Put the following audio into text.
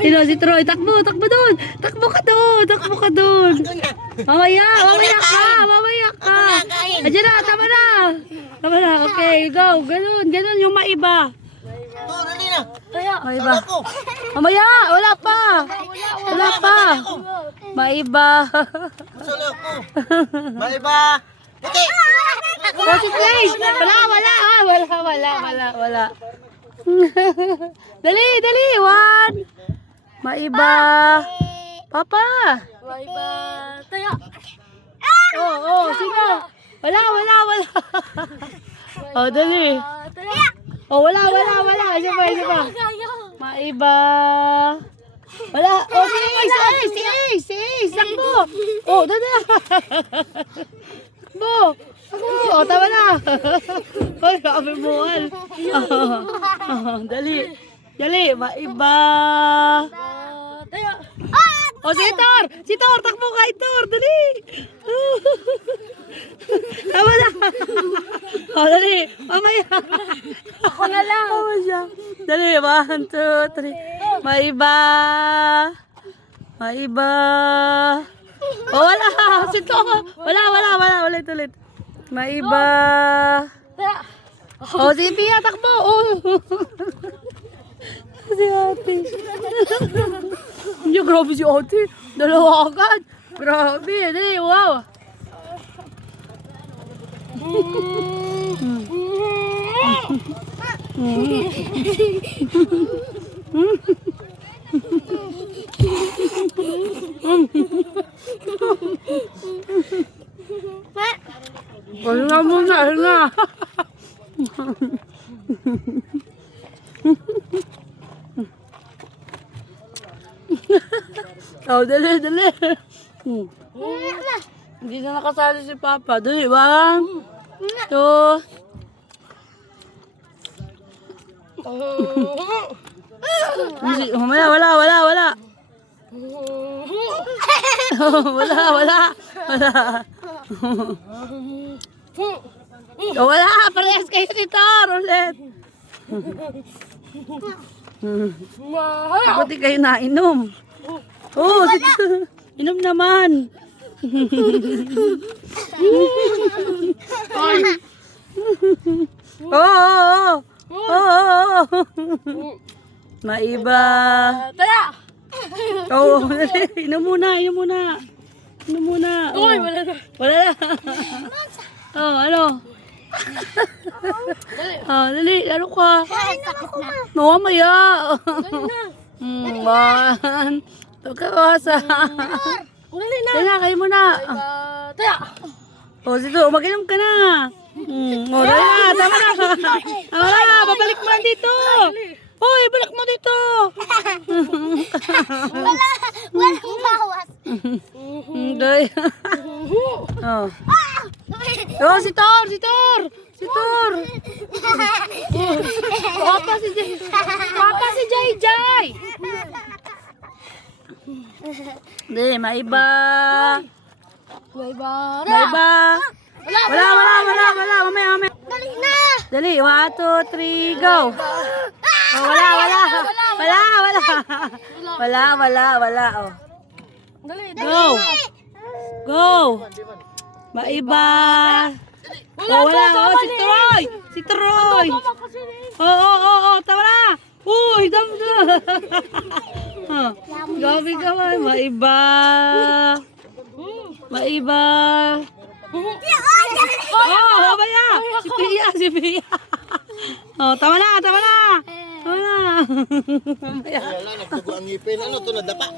Sino? Si Troy. Takbo, takbo doon. Takbo ka doon. Takbo ka doon. Mamaya, mamaya ka. Mamaya ka. Ayan na, tama na. Tama na, okay, go. Ganun, ganun yung maiba. Maiba. Mamaya, wala pa. Wala pa. Maiba. Maiba. Puti. Puti place. Wala. Dali, dali. One. Maiba. Papa. Maiba. Tayo. Oh, sino? Wala. Oh, dali. Tayo. Oh, wala. Isa pa. Maiba. Wala. Oh, si Ace. Sakbo. Oh, dada. Sakbo. Oh, tama na. Hoy, kabimuhan. Dali. Maiba. Tayo. Oh, si Tor, takbo kay Tor, dali. Tama na. Oh, dali. Mamaya. Ako na lang. Tama siya. Dali, 1, 2, 3. Maiba. Oh, wala. Si Tor. Wala. Ulit. Maiba. Tayo. Oh, si Pia, takbo. Oh. Si ate. Grabe si ate. Dalawa agad. Grabe. Dali, wow. Hinga muna. Oh, dali. Hindi na nakasali si Papa. Dali, 1, 2. Mamaya, wala. Oh, wala. Parehas kayo ni Tor. Ulit. Buti kayo nainom. Oh, inom naman. Oh. Maiba. Tayo. Oh, inom muna. Uy, wala na. Wala na. Oh, ano? Oh, dali, lalo ka. Mamaya. One. Pagkakasa. Dali na. Dali na, kayo muna. Tayo. Oh, sito, mag-inom ka na. Oh, dali na, tama na. Babalik mo dito. Hoy, balik mo dito. Walang bawas. Dali. Oh. Oh, si Tor. Papa si Jay. Dali, maiba. Wala. Mamaya. Dali na. Dali, 1, 2, 3, go. Oh, wala. Oh. Dali. Go. Maiba. Oh, wala. Oh, si Troy. Oh, tama na. Uy, dami na. Gabi ka man. Maiba. Oh, mamaya. Si Pia. Oh, tama na. Mamaya. Wala, nagtugo ang ngipin. Ano to, nadapa?